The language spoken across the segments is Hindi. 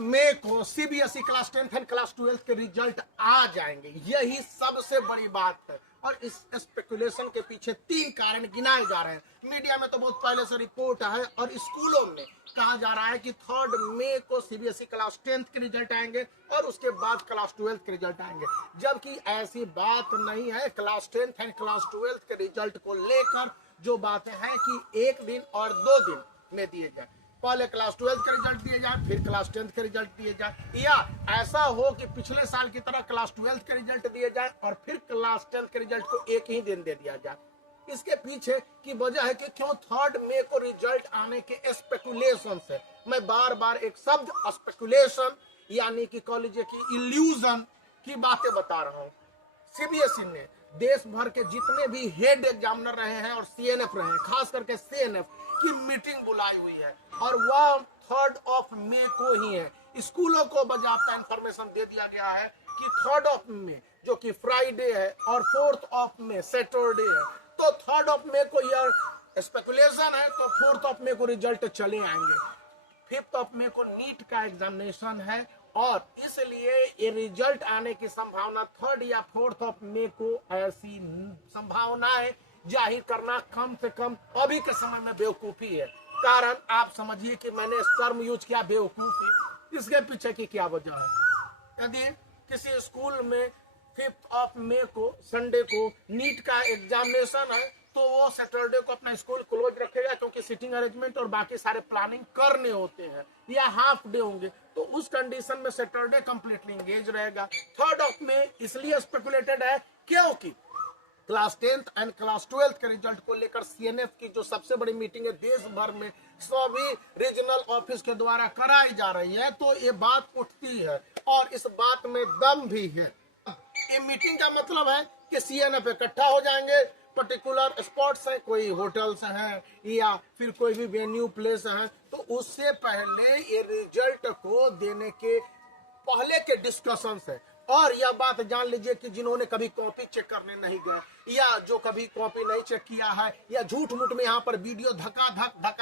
मई को CBSE class 10th and class 12th के रिजल्ट आ जाएंगे। यही सबसे बड़ी बात है और इस स्पेकुलेशन के पीछे 3 कारण गिनाए जा रहे हैं। मीडिया में तो बहुत पहले से रिपोर्ट है और स्कूलों में कहा जा रहा है कि 3 मई को सीबीएसई क्लास 10th के रिजल्ट आएंगे और उसके बाद क्लास 12th के रिजल्ट आएंगे, जबकि ऐसी बात नहीं है। Class 10th and class 12th के रिजल्ट को लेकर जो बातें हैं कि 1 दिन और 2 दिन में दिए जाए, पहले क्लास 12th के रिजल्ट दिए जाए फिर क्लास 10th के रिजल्ट दिए जाए, या ऐसा हो कि पिछले साल की तरह क्लास 12th के रिजल्ट दिए जाए और फिर क्लास 10th के रिजल्ट को एक ही दिन दे दिया जाए। इसके पीछे की वजह है कि क्यों 3 मई को रिजल्ट आने के स्पेकुलेशन है। मैं बार बार एक शब्द स्पेकुलेशन यानी कि कह लीजिए कि इल्यूजन की बातें बता रहा हूँ। सीबीएसई ने देश भर के जितने भी हेड एग्जामिनर रहे हैं और सीएनएफ रहे हैं, खास करके सीएनएफ की मीटिंग बुलाई हुई है और वह 3 मई को ही है। स्कूलों को बाकायदा इंफॉर्मेशन दे दिया गया है कि 3 मई जो कि फ्राइडे है और 4 मई सैटरडे है, तो 3 मई को यह स्पेकुलेशन है तो 4 मई को रिजल्ट चले आएंगे। 5 मई को नीट का एग्जामिनेशन है और इसलिए ये रिजल्ट आने की संभावना 3 या 4 मई को ऐसी संभावनाएं जाहिर करना कम से कम अभी के समय में बेवकूफी है। कारण आप समझिए कि मैंने टर्म यूज किया बेवकूफी, इसके पीछे की क्या वजह है। यदि किसी स्कूल में 5 मई को संडे को नीट का एग्जामिनेशन है तो वो सैटरडे को अपना स्कूल क्लोज रखेगा क्योंकि सीटिंग अरेंजमेंट और बाकी सारे प्लानिंग करने होते हैं, या हाफ डे होंगे, तो उस कंडीशन में सैटरडे कंप्लीटली एंगेज रहेगा। 3 मई इसलिए स्पेकुलेटेड है क्योंकि class 10th and class 12th के रिजल्ट को लेकर सीएनएफ की जो सबसे बड़ी मीटिंग है देश भर में सभी रीजनल ऑफिस के द्वारा कराई जा रही है, तो ये बात उठती है और इस बात में दम भी है। ये मीटिंग का मतलब है कि सीएनएफ इकट्ठा हो जाएंगे, पर्टिकुलर स्पॉट्स हैं, कोई होटल्स हैं या फिर कोई भी वेन्यू प्लेस है, तो उससे पहले ये रिजल्ट को देने के पहले के डिस्कशंस है। और यह बात जान लीजिए कि जिन्होंने कभी कॉपी चेक करने नहीं गए या जो कभी कॉपी नहीं चेक किया है या झूठ मूठ में यहाँ पर वीडियो धक्का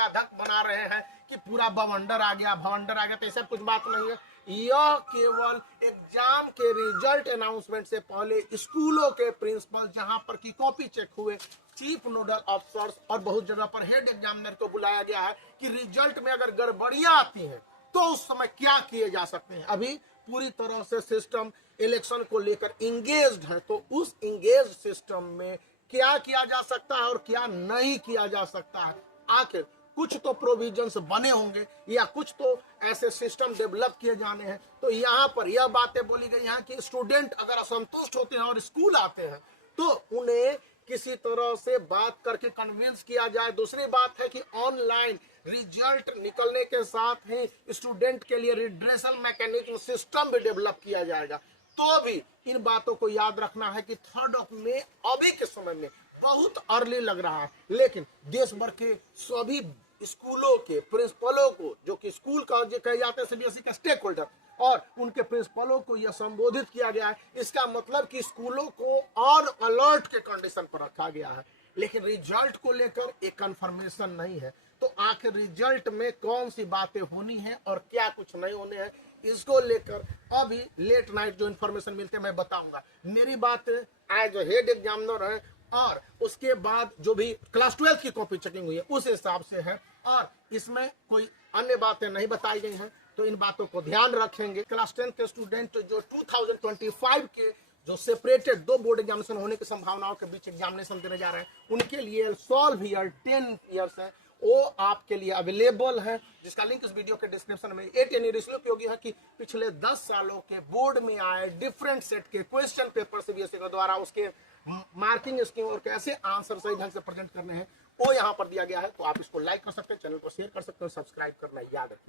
धक बना रहे हैं कि पूरा भवंडर आ गया, तो ऐसा कुछ बात नहीं है। यह केवल एग्जाम के रिजल्ट अनाउंसमेंट से पहले स्कूलों के प्रिंसिपल जहां पर की कॉपी चेक हुए, चीफ नोडल ऑफिसर्स और बहुत जगह पर हेड एग्जामिनर को बुलाया गया है कि रिजल्ट में अगर गड़बड़ियां आती हैं तो उस समय क्या किए जा सकते हैं। अभी पूरी तरह से सिस्टम इलेक्शन को लेकर इंगेज्ड है, तो उस इंगेज्ड सिस्टम में क्या किया जा सकता है और क्या नहीं किया जा सकता है। आखिर कुछ तो प्रोविजंस बने होंगे या कुछ तो ऐसे सिस्टम डेवलप किए जाने हैं। तो यहाँ पर यह बातें बोली गई हैं कि स्टूडेंट अगर असंतुष्ट होते हैं और स्कूल आते हैं तो उन्हें किसी तरह से बात करके कन्विंस किया जाए। दूसरी बात है कि ऑनलाइन रिजल्ट निकलने के साथ ही स्टूडेंट के लिए रिड्रेसल मैकेनिज्म सिस्टम भी डेवलप किया जाएगा। तो भी इन बातों को याद रखना है कि 3 मई अभी के समय में बहुत अर्ली लग रहा है, लेकिन देश भर के सभी स्कूलों के प्रिंसिपलों को, जो कि स्कूल का जो कहे जाते हैं सीबीएसई का स्टेक होल्डर, और उनके प्रिंसिपलों को यह संबोधित किया गया है। इसका मतलब कि स्कूलों को और अलर्ट के कंडीशन पर रखा गया है, लेकिन रिजल्ट को लेकर एक कंफर्मेशन नहीं है। तो आखिर रिजल्ट में कौन सी बातें होनी है और क्या कुछ नहीं होने हैं, इसको लेकर अभी लेट नाइट जो इन्फॉर्मेशन मिलते हैं मैं बताऊंगा। मेरी बात एज हेड एग्जामिनर है और उसके बाद जो भी क्लास 12th की कॉपी चेकिंग हुई है उस हिसाब से है और इसमें कोई अन्य बातें नहीं बताई गई हैं, तो इन बातों को ध्यान रखेंगे। क्लास 10 के स्टूडेंट जो 2025 के जो सेपरेटेड 2 बोर्ड एग्जामिनेशन होने की संभावनाओं के बीच एग्जामिनेशन देने जा रहे हैं, उनके लिए सॉल्व ईयर 10 ईयर्स है, वो आपके लिए अवेलेबल है, जिसका लिंक इस वीडियो के डिस्क्रिप्शन में। ये ट्रेनिंग इसलिए उपयोगी है कि पिछले 10 सालों के बोर्ड में आए डिफरेंट सेट के क्वेश्चन पेपर सीबीएसई के द्वारा उसके मार्किंग स्कीम और कैसे आंसर सही ढंग से प्रेजेंट करने हैं वो यहाँ पर दिया गया है। तो आप इसको लाइक कर सकते हैं, चैनल को शेयर कर सकते हैं, सब्सक्राइब करना याद रखें।